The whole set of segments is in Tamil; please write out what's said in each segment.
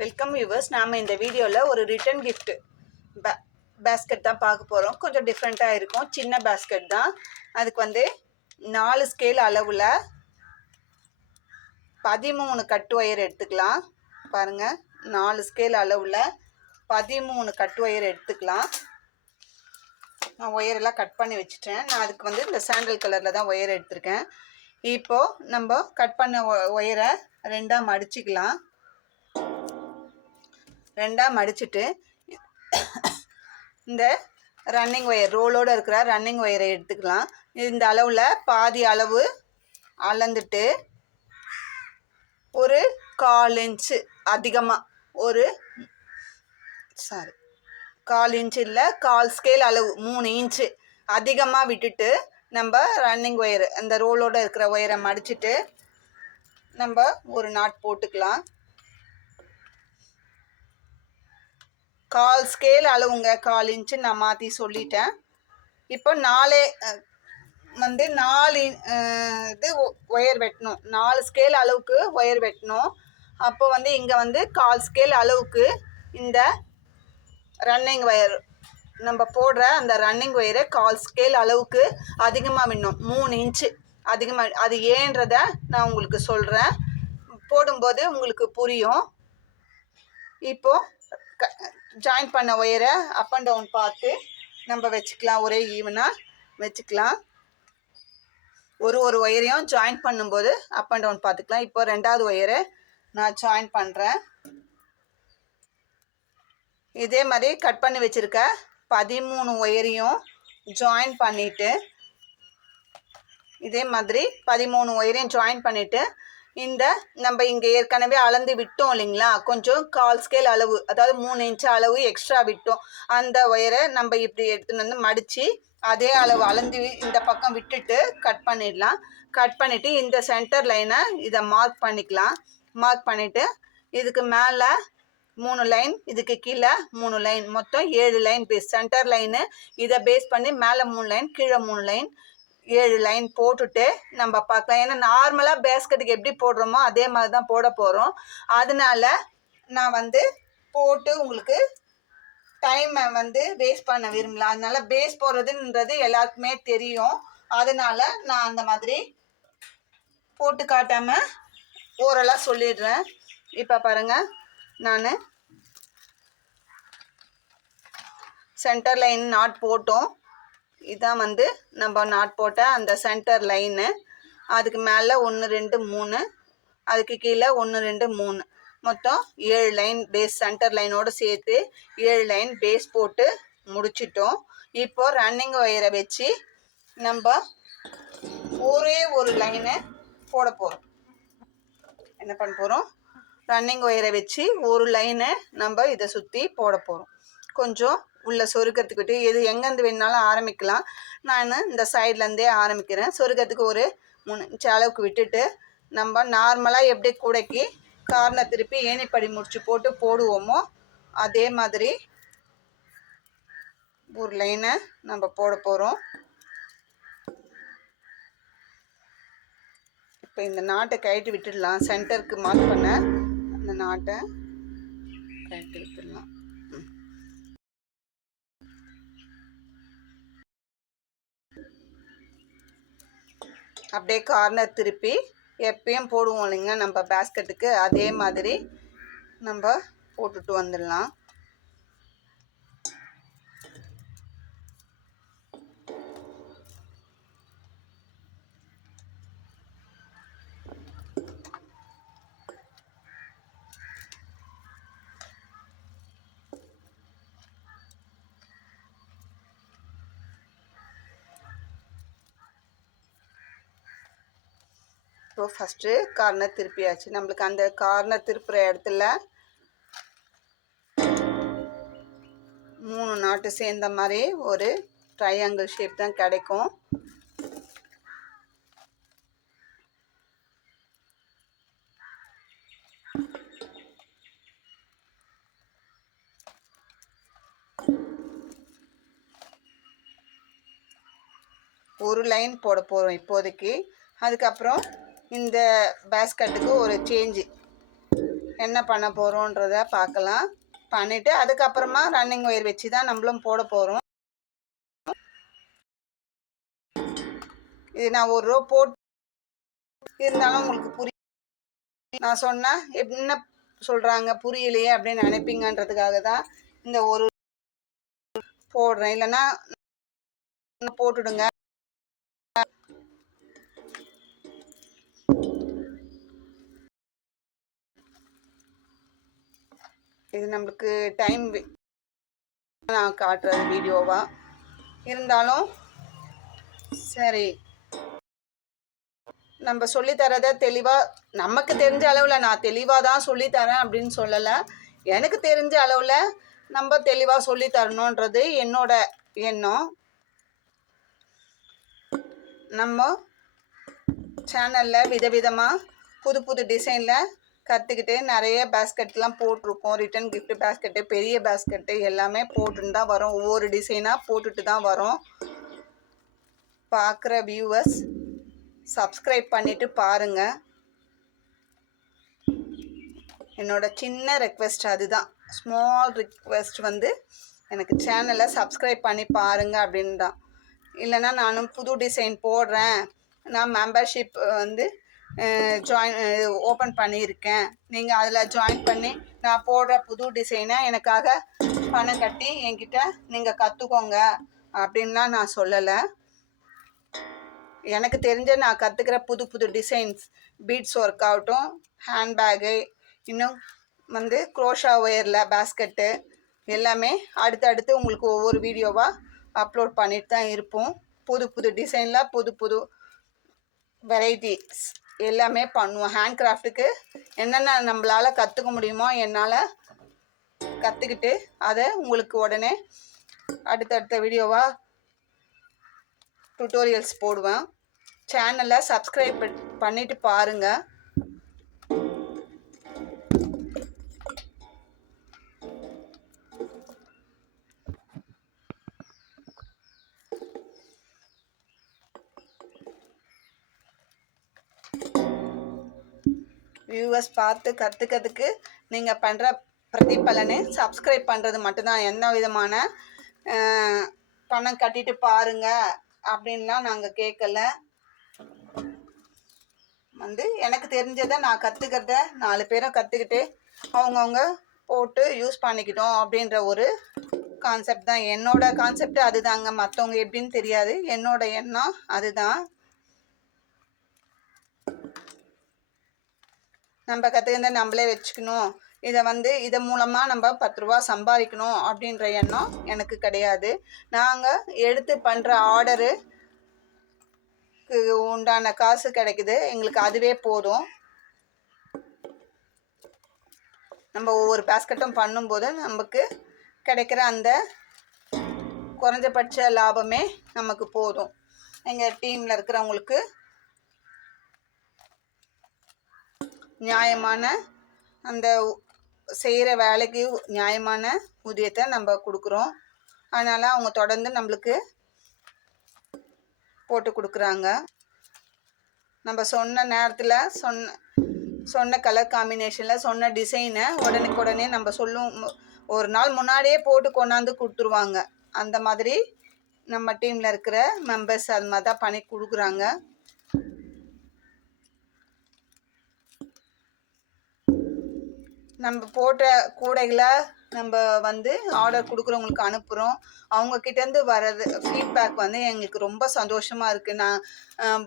Welcome viewers. நாம் இந்த வீடியோவில் ஒரு ரிட்டன் கிஃப்ட் பேஸ்கெட் தான் பார்க்க போகிறோம். கொஞ்சம் டிஃப்ரெண்ட்டாக இருக்கும். சின்ன பேஸ்கெட் தான். அதுக்கு வந்து 4 ஸ்கேல் அளவில் 13 கட் ஒயர் எடுத்துக்கலாம். பாருங்கள், 4 ஸ்கேல் அளவில் 13 கட் ஒயர் எடுத்துக்கலாம். நான் ஒயரெல்லாம் கட் பண்ணி வச்சுட்டேன். நான் அதுக்கு வந்து இந்த சாண்டல் கலரில் தான் ஒயர் எடுத்திருக்கேன். இப்போது நம்ம கட் பண்ண ஒயரை ரெண்டாக மடிச்சிக்கலாம். ரெண்டாக மடிச்சுட்டு இந்த ரன்னிங் ஒயர் ரோலோடு இருக்கிற ரன்னிங் ஒயரை எடுத்துக்கலாம். இந்த அளவில் பாதி அளவு அளந்துட்டு ஒரு 1/4 இன்ச்சு அதிகமாக, ஒரு 1/4 இன்ச்சு இல்லை, 1/4 ஸ்கேல் அளவு 3 இன்ச்சு அதிகமாக விட்டுட்டு நம்ம ரன்னிங் ஒயர் அந்த ரோலோடு இருக்கிற ஒயரை மடிச்சுட்டு நம்ம ஒரு நாட் போட்டுக்கலாம். 1/4 ஸ்கேல் அளவுங்க, 1/4 இன்ச்சு நான் மாற்றி சொல்லிட்டேன். இப்போ 4 இது ஒயர் வெட்டணும். 4 ஸ்கேல் அளவுக்கு ஒயர் வெட்டணும். அப்போ வந்து இங்கே வந்து 1/4 ஸ்கேல் அளவுக்கு இந்த ரன்னிங் ஒயர் நம்ம போடுற அந்த ரன்னிங் ஒயரை 1/4 ஸ்கேல் அளவுக்கு அதிகமாக விடணும். 3 இன்ச்சு அதிகமாக. அது ஏன்றதை நான் உங்களுக்கு சொல்கிறேன், போடும்போது உங்களுக்கு புரியும். இப்போது ஜாயின் பண்ண ஒயரை அப் அண்ட் டவுன் பார்த்து நம்ம வச்சுக்கலாம். ஒரே ஈவனாக வச்சுக்கலாம். ஒரு ஒயரையும் ஜாயின் பண்ணும்போது அப் அண்ட் டவுன் பார்த்துக்கலாம். இப்போ 2வது ஒயரை நான் ஜாயின் பண்ணுறேன். இதே மாதிரி கட் பண்ணி வச்சுருக்க 13 ஒயரையும் ஜாயின் பண்ணிவிட்டு, இதே மாதிரி 13 ஒயரையும் ஜாயின் பண்ணிவிட்டு, இந்த நம்ம இங்கே ஏற்கனவே அளந்து விட்டோம் இல்லைங்களா, கொஞ்சம் 1/4 ஸ்கேல் அளவு, அதாவது 3 இன்ச்சு அளவு எக்ஸ்ட்ரா விட்டோம். அந்த ஒயரை நம்ம இப்படி எடுத்துன்னு வந்து மடித்து அதே அளவு அளந்து இந்த பக்கம் விட்டுட்டு கட் பண்ணிடலாம். கட் பண்ணிவிட்டு இந்த சென்டர் லைனை இதை மார்க் பண்ணிக்கலாம். மார்க் பண்ணிவிட்டு இதுக்கு மேலே 3 லைன், இதுக்கு கீழே 3 லைன், மொத்தம் 7 லைன் பேஸ். சென்டர் லைனு இதை பேஸ் பண்ணி மேலே 3 லைன், கீழே 3 லைன், 7 லைன் போட்டுட்டு நம்ம பார்க்கலாம். ஏன்னா நார்மலாக பேஸ்கெட்டுக்கு எப்படி போடுறோமோ அதே மாதிரி தான் போட போகிறோம். அதனால நான் வந்து போட்டு உங்களுக்கு டைமை வந்து வேஸ்ட் பண்ண விரும்பல. அதனால பேஸ் போடுறதுன்றது எல்லாருக்குமே தெரியும். அதனால நான் அந்த மாதிரி போட்டு காட்டாமல் ஓரலாக சொல்லிடுறேன். இப்போ பாருங்கள், நான் சென்டர் லைன் நாட் போட்டோம். இதான் வந்து நம்ம நாட் போட்ட அந்த சென்டர் லைனு. அதுக்கு மேலே 1 2 3, அதுக்கு கீழே 1 2 3, மொத்தம் 7 லைன் பேஸ். சென்டர் லைனோடு சேர்த்து 7 லைன் பேஸ் போட்டு முடிச்சிட்டோம். இப்போ ரன்னிங் ஒயரை வச்சு நம்ம ஒரே ஒரு லைனை போட போகிறோம். என்ன பண்ண போகிறோம்? ரன்னிங் ஒயரை வச்சு ஒரு லைனை நம்ம இதை சுற்றி போட போகிறோம். கொஞ்சம் உள்ள சொருக்கிறதுக்கிட்டு எது எங்கேருந்து வேணுனாலும் ஆரம்பிக்கலாம். நான் இந்த சைட்லேருந்தே ஆரம்பிக்கிறேன். சொருக்கிறதுக்கு ஒரு 3 இன்ச்சு அளவுக்கு விட்டுட்டு நம்ம நார்மலாக எப்படி கூடைக்கு கார்னர் திருப்பி ஏணிப்படி முடிச்சு போட்டு போடுவோமோ அதே மாதிரி ஒரு லைனை நம்ம போட போகிறோம். இப்போ இந்த நாட்டை கழட்டி விட்டுடலாம். சென்டருக்கு மார்க் பண்ண அந்த நாட்டை கழட்டி விட்டுடலாம். அப்படியே கார்னர் திருப்பி எப்பயும் போடுவோம் இல்லைங்க நம்ம பேஸ்கெட்டுக்கு, அதே மாதிரி நம்ம போட்டுட்டு வந்துடலாம். இப்போ ஃபஸ்ட்டு கார்னர் திருப்பியாச்சு. நம்மளுக்கு அந்த கார்னர் திருப்புற இடத்துல 3 நாட்டு சேர்ந்த மாதிரி ஒரு ட்ரையாங்கிள் ஷேப் தான் கிடைக்கும். ஒரு லைன் போட போகிறோம் இப்போதைக்கு. அதுக்கப்புறம் இந்த பேஸ்கெட்டுக்கு ஒரு சேஞ்சு, என்ன பண்ண போகிறோன்றத பார்க்கலாம். பண்ணிவிட்டு அதுக்கப்புறமா ரன்னிங் ஒயர் வச்சு தான் நம்மளும் போட போகிறோம். இது நான் ஒரு ரோ போட்டு இருந்தாலும் உங்களுக்கு நான் சொன்னால் என்ன சொல்கிறாங்க புரியலையே அப்படின்னு நினைப்பீங்கன்றதுக்காக தான் இந்த ஒரு போடுறேன். இல்லைன்னா போட்டுடுங்க. இது நம்மளுக்கு டைம் நான் காட்டுறது வீடியோவா இருந்தாலும் சரி, நம்ம சொல்லித்தரதை தெளிவாக நமக்கு தெரிஞ்ச அளவில் நான் தெளிவாக தான் சொல்லித்தரேன் அப்படின்னு சொல்லலை. எனக்கு தெரிஞ்ச அளவில் நம்ம தெளிவாக சொல்லித்தரணுன்றது என்னோட எண்ணம். நம்ம சேனலில் விதவிதமாக புது புது டிசைனில் கற்றுக்கிட்டு நிறைய பேஸ்கெட்லாம் போட்டிருக்கோம். ரிட்டன் கிஃப்ட் பேஸ்கெட்டு, பெரிய பேஸ்கெட்டு எல்லாமே போட்டுன்னு தான் வரோம். ஒவ்வொரு டிசைனாக போட்டுட்டு தான் வரோம். பார்க்குற வியூவர்ஸ் சப்ஸ்கிரைப் பண்ணிவிட்டு பாருங்கள். என்னோட சின்ன ரெக்வெஸ்ட் அதுதான், ஸ்மால் ரிக்வெஸ்ட் வந்து எனக்கு சேனலை சப்ஸ்கிரைப் பண்ணி பாருங்கள் அப்படின்னு தான். இல்லைன்னா நானும் புது டிசைன் போடுறேன், நான் மெம்பர்ஷிப் வந்து ஓப்பன் பண்ணியிருக்கேன், நீங்கள் அதில் ஜாயின் பண்ணி நான் போடுற புது டிசைனை எனக்காக பணம் கட்டி என்கிட்ட நீங்கள் கற்றுக்கோங்க அப்படின்லாம் நான் சொல்லலை. எனக்கு தெரிஞ்ச நான் கற்றுக்கிற புது புது டிசைன்ஸ், பீட்ஸ் ஒர்க் ஆகட்டும், ஹேண்ட்பேகு, இன்னும் வந்து க்ரோஷா ஒயரில் பேஸ்கெட்டு எல்லாமே அடுத்தடுத்து உங்களுக்கு ஒவ்வொரு வீடியோவாக அப்லோட் பண்ணிட்டு தான் இருப்போம். புது புது டிசைனில் புது புது வெரைட்டிஸ் எல்லாமே பண்ணுவோம். ஹேண்ட் கிராஃப்ட்டுக்கு என்னென்ன நம்மளால் கற்றுக்க முடியுமோ என்னால் கற்றுக்கிட்டு அதை உங்களுக்கு உடனே அடுத்தடுத்த வீடியோவாக டுட்டோரியல்ஸ் போடுவேன். சேனலை சப்ஸ்கிரைப் பண்ணிட்டு பாருங்கள். வியூவர்ஸ் பார்த்து கற்றுக்கிறதுக்கு நீங்கள் பண்ணுற பிரதிபலனை சப்ஸ்கிரைப் பண்ணுறது மட்டும்தான். எந்த விதமான பணம் கட்டிட்டு பாருங்கள் அப்படின்லாம் நாங்கள் கேட்கல. வந்து எனக்கு தெரிஞ்சதை நான் கற்றுக்கிறத 4 பேரும் கற்றுக்கிட்டு அவங்கவுங்க போட்டு யூஸ் பண்ணிக்கிட்டோம் அப்படின்ற ஒரு கான்செப்ட் தான். என்னோட கான்செப்ட் அதுதாங்க. மற்றவங்க எப்படின்னு தெரியாது, என்னோட எண்ணம் அதுதான். நம்ம கற்றுக்கிறத நம்மளே வச்சுக்கணும், இதை வந்து இதன் மூலமாக நம்ம 10 ரூபா சம்பாதிக்கணும் அப்படின்ற எண்ணம் எனக்கு கிடையாது. நாங்கள் எடுத்து பண்ணுற ஆர்டரு உண்டான காசு கிடைக்குது, எங்களுக்கு அதுவே போதும். நம்ம ஒவ்வொரு பேஸ்கெட்டும் பண்ணும்போது நமக்கு கிடைக்கிற அந்த குறைஞ்சபட்ச லாபமே நமக்கு போதும். எங்கள் டீமில் இருக்கிறவங்களுக்கு நியாயமான அந்த செய்கிற வேலைக்கு நியாயமான ஊதியத்தை நம்ம கொடுக்குறோம். அதனால் அவங்க தொடர்ந்து நம்மளுக்கு போட்டு கொடுக்குறாங்க. நம்ம சொன்ன நேரத்தில் சொன்ன கலர் காம்பினேஷனில் சொன்ன டிசைனை உடனே நம்ம ஒரு நாள் முன்னாடியே போட்டு கொண்டாந்து கொடுத்துருவாங்க. அந்த மாதிரி நம்ம டீமில் இருக்கிற மெம்பர்ஸ் அது மாதிரி தான் பண்ணி கொடுக்குறாங்க. நம்ம போட்ட கூடைகளை நம்ம வந்து ஆர்டர் கொடுக்குறவங்களுக்கு அனுப்புகிறோம். அவங்கக்கிட்டேருந்து வர்றது ஃபீட்பேக் வந்து எங்களுக்கு ரொம்ப சந்தோஷமாக இருக்குது. நான்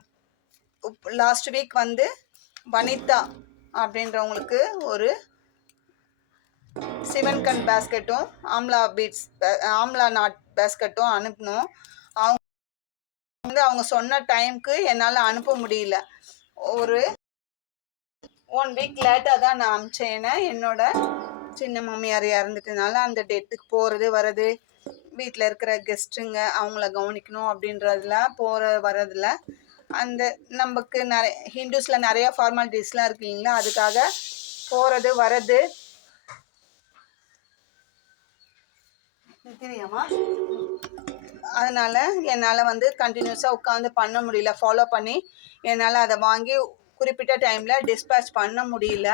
லாஸ்ட் வீக் வந்து வனிதா அப்படின்றவங்களுக்கு ஒரு சிவன் கண் பேஸ்கெட்டும் ஆம்லா நாட் பேஸ்கெட்டும் அனுப்பினோம். அவங்க வந்து அவங்க சொன்ன டைமுக்கு என்னால் அனுப்ப முடியல. ஒரு 1 வீக் லேட்டாக தான் நான் அனுப்பிச்சேன்னா என்னோட சின்ன மாமியார் இறந்துட்டனால அந்த டேட்டுக்கு போகிறது வர்றது, வீட்டில் இருக்கிற கெஸ்ட்டுங்க அவங்கள கவனிக்கணும் அப்படின்றதுல வரதில்ல. அந்த நமக்கு நிறைய ஹிந்துஸில் நிறைய ஃபார்மாலிட்டிஸ்லாம் இருக்கு இல்லைங்களா, அதுக்காக போகிறது வர்றது தெரியாமா, அதனால் என்னால் வந்து கண்டினியூஸாக உட்காந்து பண்ண முடியல, ஃபாலோ பண்ணி என்னால் அதை வாங்கி குறிப்பிட்ட டைமில் டிஸ்பேச் பண்ண முடியல.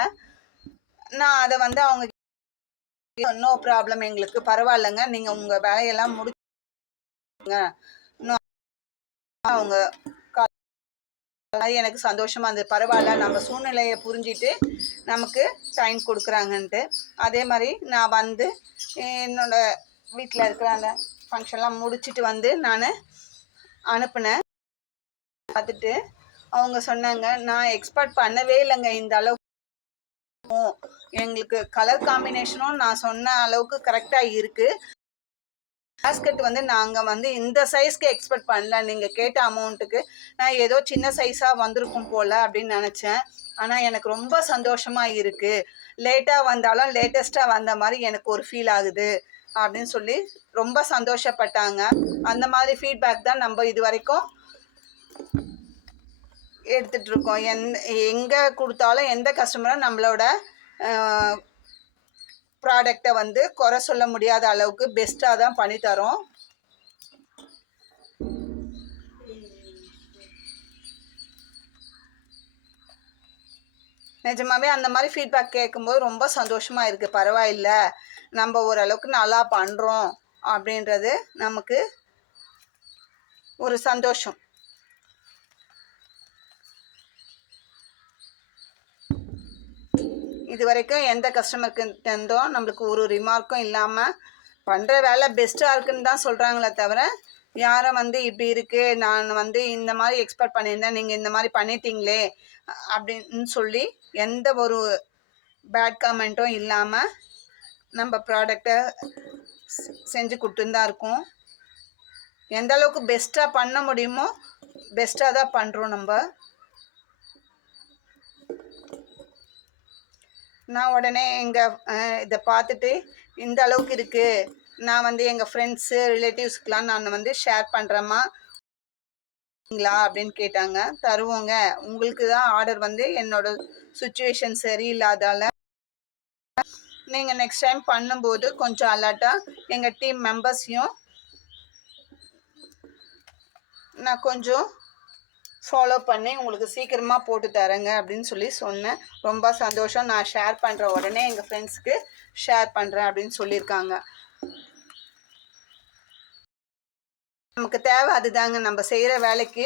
நான் அதை வந்து அவங்க நோ ப்ராப்ளம், எங்களுக்கு பரவாயில்லைங்க, நீங்கள் உங்கள் வேலையெல்லாம் முடிச்சுங்க, அவங்க எனக்கு சந்தோஷமாக இருந்தது. பரவாயில்ல, நம்ம சூழ்நிலையை புரிஞ்சிட்டு நமக்கு டைம் கொடுக்குறாங்கன்ட்டு. அதே மாதிரி நான் வந்து என்னோடய வீட்டில் இருக்கிற அந்த ஃபங்க்ஷன்லாம் முடிச்சுட்டு வந்து நான் அனுப்புனேன். பார்த்துட்டு அவங்க சொன்னாங்க, நான் எக்ஸ்பெக்ட் பண்ணவே இல்லைங்க இந்த அளவுக்கு, எங்களுக்கு கலர் காம்பினேஷனும் நான் சொன்ன அளவுக்கு கரெக்டாக இருக்குது. பேஸ்கெட் வந்து நாங்கள் வந்து இந்த சைஸ்க்கு எக்ஸ்பெக்ட் பண்ணல, நீங்கள் கேட்ட அமௌண்ட்டுக்கு நான் ஏதோ சின்ன சைஸாக வந்திருக்கும் போல் அப்படின்னு நினச்சேன். ஆனால் எனக்கு ரொம்ப சந்தோஷமாக இருக்குது. லேட்டாக வந்தாலும் லேட்டஸ்ட்டாக வந்த மாதிரி எனக்கு ஒரு ஃபீல் ஆகுது அப்படின்னு சொல்லி ரொம்ப சந்தோஷப்பட்டாங்க. அந்த மாதிரி ஃபீட்பேக் தான் நம்ம இது வரைக்கும் எடுத்துகிட்ருக்கோம். எங்கே கொடுத்தாலும் எந்த கஸ்டமரும் நம்மளோட ப்ராடக்டை வந்து குறை சொல்ல முடியாத அளவுக்கு பெஸ்ட்டாக தான் பண்ணித்தரோம். நிஜமாவே அந்த மாதிரி ஃபீட்பேக் கேட்கும்போது ரொம்ப சந்தோஷமாக இருக்குது. பரவாயில்ல, நம்ம ஓரளவுக்கு நல்லா பண்ணுறோம் அப்படின்றது நமக்கு ஒரு சந்தோஷம். இது வரைக்கும் எந்த கஸ்டமருக்கு இருந்தோம் நம்மளுக்கு ஒரு ரிமார்க்கும் இல்லாமல் பண்ணுற வேலை பெஸ்ட்டாக இருக்குன்னு தான் சொல்கிறாங்களே தவிர, யாரும் வந்து இப்படி இருக்குது, நான் வந்து இந்த மாதிரி எக்ஸ்பெக்ட் பண்ணியிருந்தேன், நீங்கள் இந்த மாதிரி பண்ணிட்டீங்களே அப்படின்னு சொல்லி எந்த ஒரு பேட் கமெண்ட்டும் இல்லாமல் நம்ம ப்ராடக்டை செஞ்சு கொடுத்துன்னு தான் இருக்கோம். எந்த அளவுக்கு பெஸ்ட்டாக பண்ண முடியுமோ பெஸ்ட்டாக தான் பண்ணுறோம். நம்ம நான் உடனே இதை பார்த்துட்டு இந்த அளவுக்கு இருக்குது, நான் வந்து எங்கள் ஃப்ரெண்ட்ஸு ரிலேட்டிவ்ஸ்க்கெலாம் நான் வந்து ஷேர் பண்ணுறேம்மா அப்படின்னு கேட்டாங்க. தருவோங்க, உங்களுக்கு தான் ஆர்டர் வந்து என்னோடய சுச்சுவேஷன் சரியில்லாதால நீங்கள் நெக்ஸ்ட் டைம் பண்ணும்போது கொஞ்சம் அலர்ட்டாக எங்கள் டீம் மெம்பர்ஸையும் நான் கொஞ்சம் ஃபாலோ பண்ணி உங்களுக்கு சீக்கிரமாக போட்டு தரேங்க அப்படின்னு சொல்லி சொன்னேன். ரொம்ப சந்தோஷம். நான் ஷேர் பண்ணுற உடனே எங்கள் ஃப்ரெண்ட்ஸ்க்கு ஷேர் பண்ணுறேன் அப்படின்னு சொல்லியிருக்காங்க. நமக்கு தேவை அதுதாங்க, நம்ம செய்கிற வேலைக்கு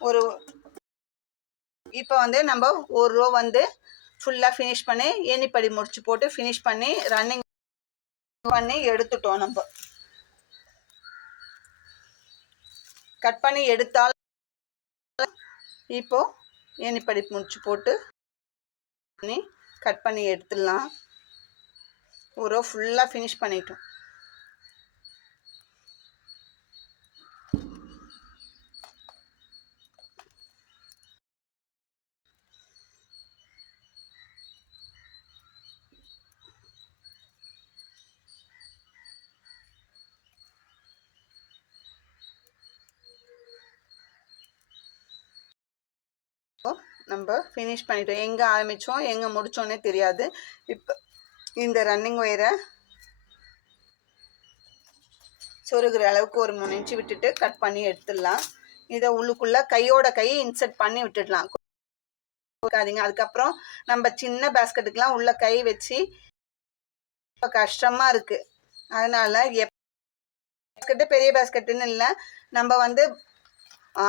ஒரு இப்போ வந்து நம்ம ஒரு ரோ வந்து ஃபுல்லாக ஃபினிஷ் பண்ணி ஏணிப்படி முடிச்சு போட்டு ஃபினிஷ் பண்ணி ரன்னிங் பண்ணி எடுத்துட்டோம். நம்ம கட் பண்ணி எடுத்தாலும் இப்போது ஏணிப்படி முடிச்சு போட்டு கட் பண்ணி எடுத்துடலாம். ஒரு ரோ ஃபுல்லாக ஃபினிஷ் பண்ணிட்டோம். நம்ம ஃபினிஷ் பண்ணிட்டோம். எங்கே ஆரம்பித்தோம் எங்கே முடித்தோன்னே தெரியாது. இப்போ இந்த ரன்னிங் ஒயரை சொருகிற அளவுக்கு ஒரு 3 இன்ச்சு விட்டுட்டு கட் பண்ணி எடுத்துடலாம். இதை உள்ளுக்குள்ளே கையோட இன்சர்ட் பண்ணி விட்டுடலாம். அதுக்கப்புறம் நம்ம சின்ன பேஸ்கெட்டுக்கெலாம் உள்ள கை வச்சு இப்போ கஷ்டமாக இருக்குது. அதனால் பேஸ்கெட்டு பெரிய பேஸ்கெட்டுன்னு இல்லை, நம்ம வந்து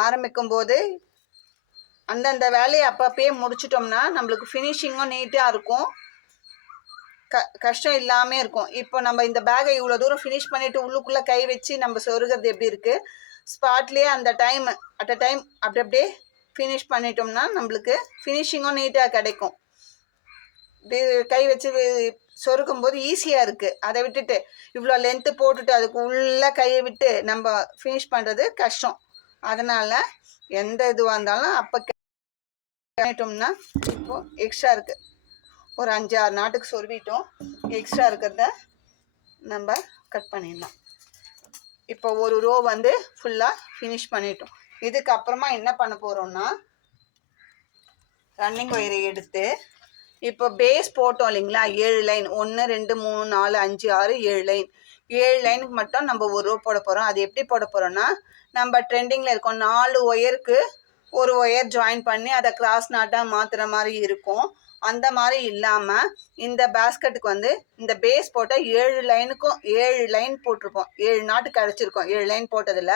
ஆரம்பிக்கும் போது அந்தந்த வேலையை அப்பப்பயே முடிச்சிட்டோம்னா நம்மளுக்கு ஃபினிஷிங்கும் நீட்டாக இருக்கும், கஷ்டம் இல்லாமல் இருக்கும். இப்போ நம்ம இந்த பேக்கை இவ்வளோ தூரம் ஃபினிஷ் பண்ணிவிட்டு உள்ளுக்குள்ளே கை வச்சு நம்ம சொருகிறது எப்படி இருக்குது, ஸ்பாட்லேயே அந்த டைம் அட் அ டைம் அப்படியே ஃபினிஷ் பண்ணிட்டோம்னா நம்மளுக்கு ஃபினிஷிங்கும் நீட்டாக கிடைக்கும். கை வச்சு சொருக்கும் போது ஈஸியாக இருக்குது. அதை விட்டுட்டு இவ்வளோ லென்த்து போட்டுட்டு அதுக்கு உள்ளே கையை விட்டு நம்ம ஃபினிஷ் பண்ணுறது கஷ்டம். அதனால் எந்த இதுவாக இருந்தாலும் அப்போ பண்ணிட்டோம்னா இப்போது எக்ஸ்ட்ரா இருக்குது, ஒரு 5-6 நாட்டுக்கு சொருவிட்டோம். எக்ஸ்ட்ரா இருக்கிறத நம்ம கட் பண்ணிடலாம். இப்போ ஒரு ரோ வந்து ஃபுல்லாக ஃபினிஷ் பண்ணிட்டோம். இதுக்கப்புறமா என்ன பண்ண போகிறோம்னா ரன்னிங் ஒயரை எடுத்து இப்போ பேஸ் போட்டோம் இல்லைங்களா, 7 லைன் 1 2 3 4 5 6 7 லைன் 7 லைனுக்கு மட்டும் நம்ம ஒரு ரோ போட போகிறோம். அது எப்படி போட போகிறோன்னா, நம்ம ட்ரெண்டிங்கில் இருக்கோம் 4 ஒயருக்கு ஒரு ஒயர் ஜாயின் பண்ணி அதை கிராஸ் நாட்டாக மாற்றுற மாதிரி இருக்கும். அந்த மாதிரி இல்லாமல் இந்த பேஸ்கெட்டுக்கு வந்து இந்த பேஸ் போட்ட 7 லைனுக்கும் 7 லைன் போட்டிருப்போம், 7 நாட்டு கிடச்சிருக்கோம். 7 லைன் போட்டதில்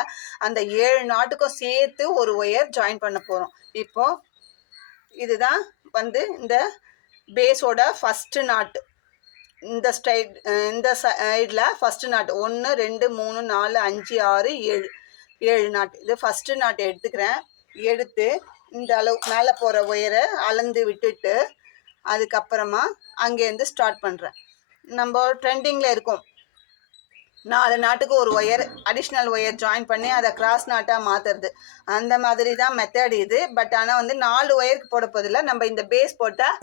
அந்த 7 நாட்டுக்கும் சேர்த்து ஒரு ஒயர் ஜாயின் பண்ண போகிறோம். இப்போ இதுதான் வந்து இந்த பேஸோட ஃபஸ்ட்டு நாட்டு. இந்த சைடில் ஃபஸ்ட்டு நாட்டு 1 2 3 4 5 6 7 நாட்டு. இது ஃபஸ்ட்டு நாட்டு எடுத்துக்கிறேன். எடுத்து இந்த அளவு மேலே போகிற ஒயரை அளந்து விட்டுட்டு அதுக்கப்புறமா அங்கேருந்து ஸ்டார்ட் பண்ணுறேன். நம்ம ட்ரெண்டிங்கில் இருக்கோம், 4 நாட்டுக்கு ஒரு ஒயர் அடிஷ்னல் ஒயர் ஜாயின் பண்ணி அதை கிராஸ் நாட்டாக மாற்றுறது. அந்த மாதிரி தான் மெத்தட் இது. பட் ஆனால் வந்து 4 ஒயருக்கு போட போதில்லை, நம்ம இந்த பேஸ் போட்டால்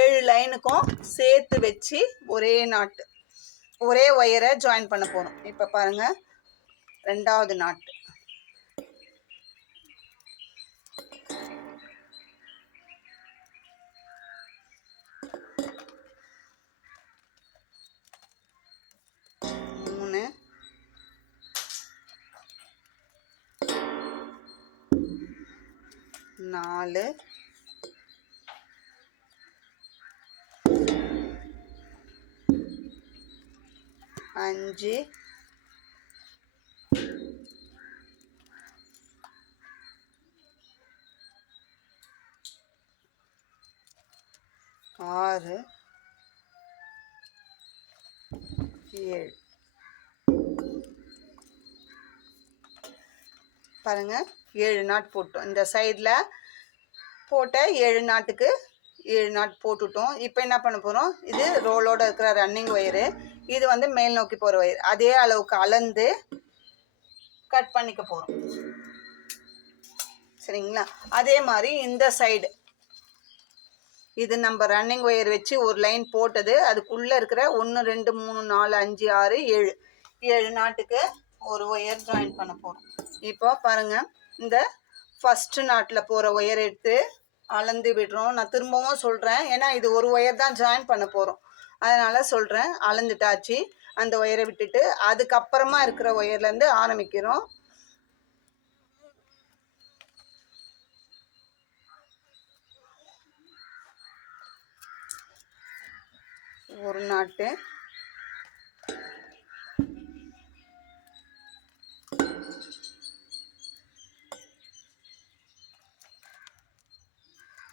7 லைனுக்கும் சேர்த்து வச்சு ஒரே நாட்டு ஒரே ஒயரை ஜாயின் பண்ண போகிறோம். இப்போ பாருங்கள், 2வது நாட்டு. நாலு 5 6 7. பாருங்க, 7 நாட் போட்டோம். இந்த சைடில் போட்ட 7 நாட்டுக்கு 7 நாட் போட்டுட்டோம். இப்போ என்ன பண்ண போகிறோம், இது ரோலோடு இருக்கிற ரன்னிங் ஒயரு, இது வந்து மேல் நோக்கி போகிற ஒயர். அதே அளவுக்கு அளந்து கட் பண்ணிக்க போகிறோம். சரிங்களா? அதே மாதிரி இந்த சைடு இது நம்ம ரன்னிங் ஒயர் வச்சு ஒரு லைன் போட்டது, அதுக்குள்ளே இருக்கிற 1 2 3 4 5 6 7 நாட்டுக்கு ஒரு ஒயர் ஜாயின் பண்ண போகிறோம். இப்போ பாருங்கள், இந்த ஃபஸ்ட்டு நாட்டில் போகிற ஒயர் எடுத்து அளந்து விடுறோம். நான் திரும்பவும் சொல்கிறேன், ஏன்னா இது ஒரு ஒயர் தான் ஜாயின் பண்ண போகிறோம், அதனால் சொல்கிறேன். அளந்துட்டாச்சு. அந்த ஒயரை விட்டுட்டு அதுக்கப்புறமா இருக்கிற ஒயர்லேருந்து ஆரம்பிக்கிறோம். ஒரு நாட்டு,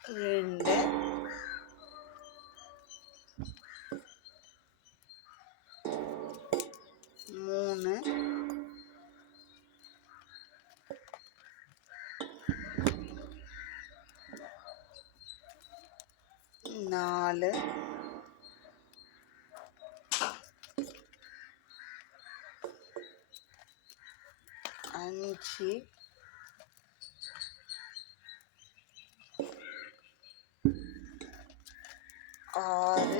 2 3 4 5 6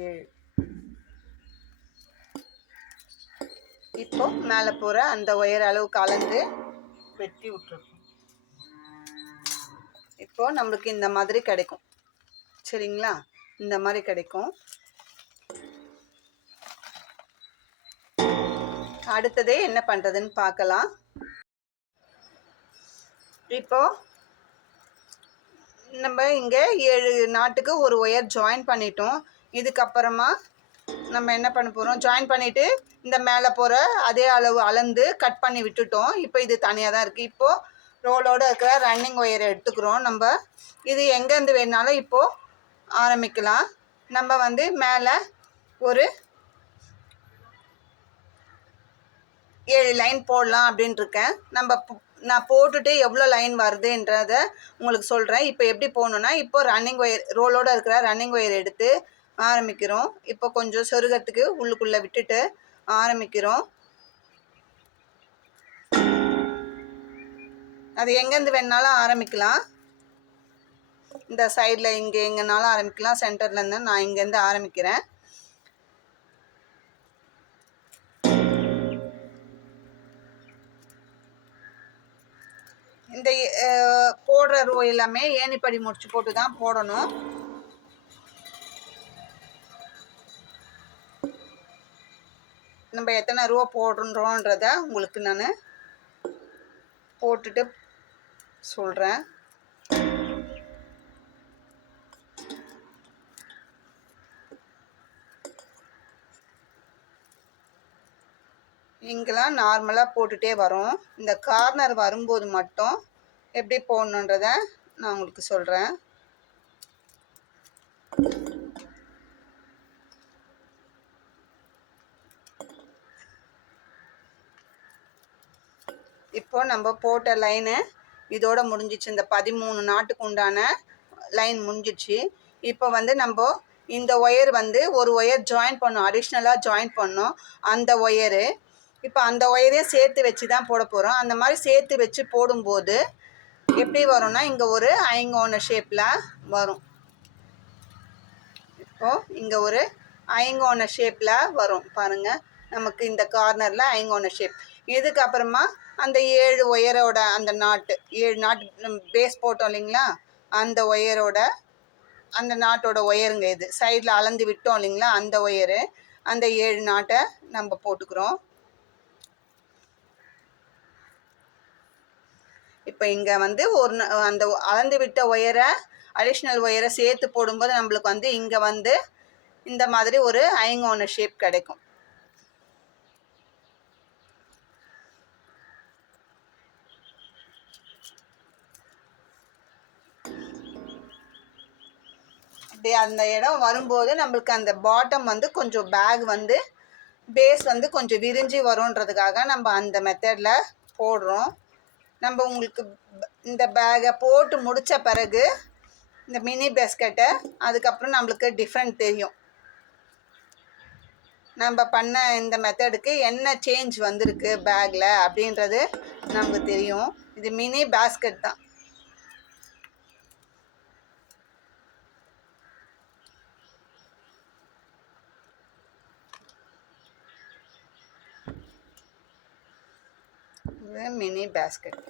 7. இப்போ மேலே போகிற அந்த ஒயர் அளவுக்கு அளந்து வெட்டி விட்டுருக்கோம். இப்போ நம்மளுக்கு இந்த மாதிரி கிடைக்கும். சரிங்களா? இந்த மாதிரி கிடைக்கும். அடுத்ததே என்ன பண்ணுறதுன்னு பார்க்கலாம். இப்போ நம்ம இங்கே 7 நாட்டுக்கு ஒரு ஒயர் ஜாயின் பண்ணிட்டோம். இதுக்கப்புறமா நம்ம என்ன பண்ண போகிறோம், ஜாயின் பண்ணிவிட்டு இந்த மேலே போகிற அதே அளவு அளந்து கட் பண்ணி விட்டுட்டோம். இப்போ இது தனியாக தான் இருக்குது. இப்போது ரோலோடு இருக்கிற ரன்னிங் ஒயரை எடுத்துக்கிறோம். நம்ம இது எங்கேருந்து வேணாலும் இப்போது ஆரம்பிக்கலாம். நம்ம வந்து மேலே ஒரு 7 லைன் போடலாம் அப்படின்ட்டு இருக்கேன். நான் போட்டுட்டு எவ்வளோ லைன் வருதுன்றதை உங்களுக்கு சொல்கிறேன். இப்போ எப்படி போகணுன்னா, இப்போ ரன்னிங் ஒயர் ரோலோடு இருக்கிற ரன்னிங் ஒயர் எடுத்து ஆரம்பிக்கிறோம். இப்போ கொஞ்சம் சொருகத்துக்கு உள்ளுக்குள்ளே விட்டுட்டு ஆரம்பிக்கிறோம். அது எங்கேருந்து வேணாலும் ஆரம்பிக்கலாம். இந்த சைடில் இங்கே எங்கேனாலும் ஆரம்பிக்கலாம். சென்டர்லேருந்து நான் இங்கேருந்து ஆரம்பிக்கிறேன். இந்த போடுற ரோ எல்லாமே ஏணிப்படி முடிச்சு போட்டு தான் போடணும். நம்ம எத்தனை ரூபா போடுறோன்றத உங்களுக்கு நான் போட்டுட்டு சொல்கிறேன். இங்கெல்லாம் நார்மலாக போட்டுகிட்டே வரோம். இந்த கார்னர் வரும்போது மட்டும் எப்படி போடணுன்றத நான் உங்களுக்கு சொல்கிறேன். இப்போ நம்ம போட்ட லைனு இதோட முடிஞ்சிச்சு. இந்த 13 நாட்டுக்கு உண்டான லைன் முடிஞ்சிச்சு. இப்போ வந்து நம்ம இந்த ஒயர் வந்து ஒரு ஒயர் ஜாயின் பண்ணோம், அடிஷ்னலாக ஜாயின் பண்ணோம் அந்த ஒயரு. இப்போ அந்த ஒயரையும் சேர்த்து வச்சு தான் போட போகிறோம். அந்த மாதிரி சேர்த்து வச்சு போடும்போது எப்படி வரும்னா இங்கே ஒரு ஐங்கோண ஷேப்பில் வரும். இப்போது இங்கே ஒரு ஐங்கோண ஷேப்பில் வரும் பாருங்கள். நமக்கு இந்த கார்னரில் ஐங்கோண ஷேப். இதுக்கப்புறமா அந்த 7 ஒயரோட அந்த நாட்டு 7 நாட்டு பேஸ் போட்டோம் இல்லைங்களா, அந்த ஒயரோட அந்த நாட்டோட ஒயருங்க இது. சைடில் அளந்து விட்டோம் இல்லைங்களா, அந்த ஒயரு. அந்த 7 நாட்டை நம்ம போட்டுக்கிறோம். இப்போ இங்கே வந்து ஒரு அந்த அளந்து விட்ட ஒயரை அடிஷ்னல் ஒயரை சேர்த்து போடும்போது நம்மளுக்கு வந்து இங்கே வந்து இந்த மாதிரி ஒரு ஐங்கோண ஷேப் கிடைக்கும். அப்படி அந்த இடம் வரும்போது நம்மளுக்கு அந்த பாட்டம் வந்து கொஞ்சம் பேக் வந்து பேஸ் வந்து கொஞ்சம் விரிஞ்சு வரும்ன்றதுக்காக நம்ம அந்த மெத்தடில் போடுறோம். நம்ம உங்களுக்கு இந்த பேக்கை போட்டு முடித்த பிறகு இந்த மினி பேஸ்கெட்டை அதுக்கப்புறம் நம்மளுக்கு டிஃப்ரெண்ட் தெரியும். நம்ம பண்ண இந்த மெத்தடுக்கு என்ன சேஞ்ச் வந்திருக்கு பேக்கில் அப்படின்றது நமக்கு தெரியும். இது மினி பேஸ்கெட் தான். இது மினி பேஸ்கெட்.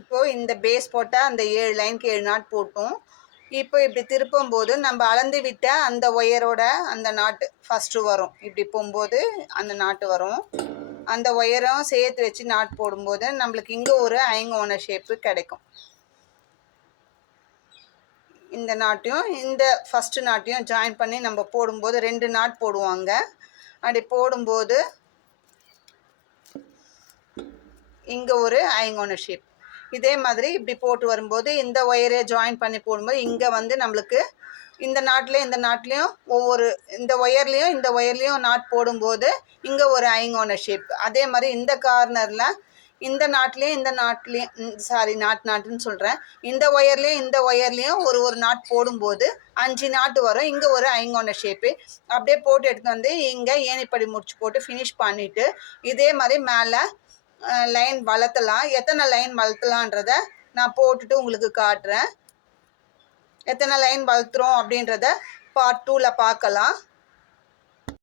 இப்போது இந்த பேஸ் போட்டால் அந்த 7 லைனுக்கு 7 நாட் போட்டோம். இப்போ இப்படி திருப்பும் போது நம்ம அளந்து விட்ட அந்த ஒயரோட அந்த நாட்டு ஃபஸ்ட்டு வரும். இப்படி போகும்போது அந்த நாட்டு வரும். அந்த ஒயரும் சேர்த்து வச்சு நாட் போடும்போது நம்மளுக்கு இங்கே ஒரு ஐங்கோண ஷேப்பு கிடைக்கும். இந்த நாட்டையும் இந்த ஃபஸ்ட்டு நாட்டையும் ஜாயின் பண்ணி நம்ம போடும்போது 2 நாட் போடுவாங்க. அப்படி போடும்போது இங்கே ஒரு ஐங்கோண ஷேப். இதே மாதிரி இப்படி போட்டு வரும்போது இந்த ஒயரே ஜாயின் பண்ணி போடும்போது இங்கே வந்து நம்மளுக்கு இந்த நாட்லேயும் ஒவ்வொரு இந்த ஒயர்லேயும் நாட் போடும்போது இங்கே ஒரு ஐங்கோண ஷேப். அதே மாதிரி இந்த கார்னரில் இந்த நாட்லேயும் சாரி நாட்டுன்னு சொல்கிறேன், இந்த ஒயர்லேயும் ஒரு நாட் போடும்போது 5 நாட்டு வரும். இங்கே ஒரு ஐங்கோண ஷேப்பு. அப்படியே போட்டு எடுத்து வந்து இங்கே ஏணிப்படி முடிச்சு போட்டு ஃபினிஷ் பண்ணிவிட்டு இதே மாதிரி மேலே லைன் வளர்த்தலாம். எத்தனை லைன் வளர்த்தலான்றத நான் போட்டுட்டு உங்களுக்கு காட்டுறேன். எத்தனை லைன் வளர்த்துறோம் அப்படின்றத பார்ட் 2ல் பார்க்கலாம்.